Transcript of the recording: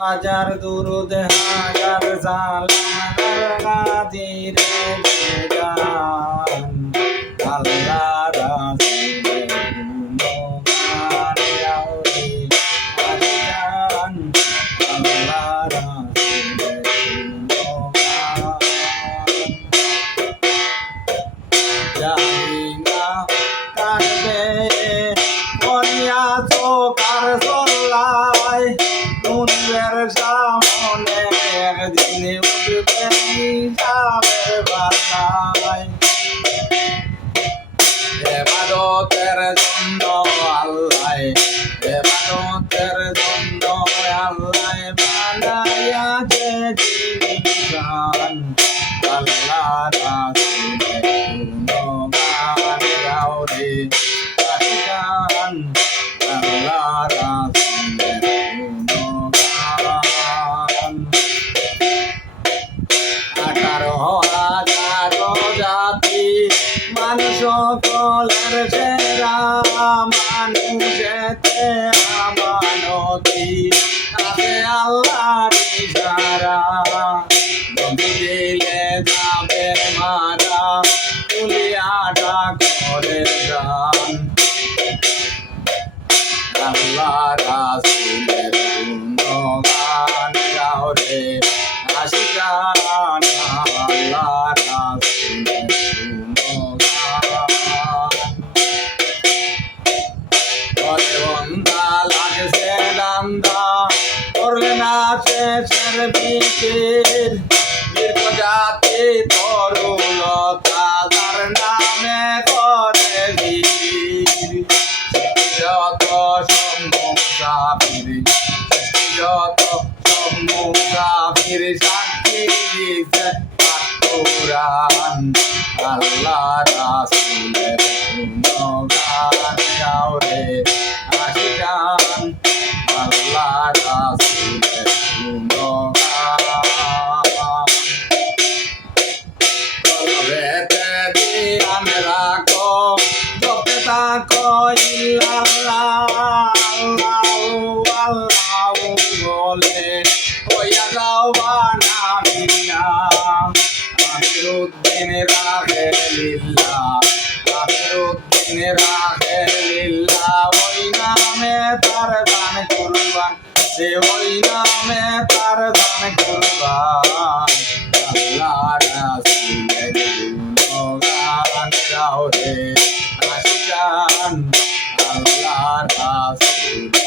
হাজার দুরুদ হাজার সালাম গাদিরে গান আল্লাহ রাসূলের গুণগান গাওরে আজান। আল্লাহ রাসূলের গুণগান জানি না কাটবে এবাদতের জন্য আল্লাহ এবাদতের জন্য আল্লাহ বানাইয়াছে জীবিকান আল্লাহ রাসুলে গুণগান গাও রে গান আল্লাহ রাসূলের মানুষ কলের সেরা মানুষেতে আমানতি। আছে আল্লাহর করলে না শেষের বিচির দীর্ঘ জাতি তরুলতা যার নামে করে যত সম্মুখাফির যত সম্মুখাফির সাক্ষী দিছে কোরআন আল্লাহ রাসূলের গুণগান গাও রে। দিয়ান রাখো জপে আল্লাহু বলে হইয়া যাও বানা লিল্লাহ আখিরুদ্দিন রাহে লিল্লাহ ওই তার গান কুরবান সে ওই নামে তার গান কুরবান আশিকান আল্লাহ রাসূলের গুণগান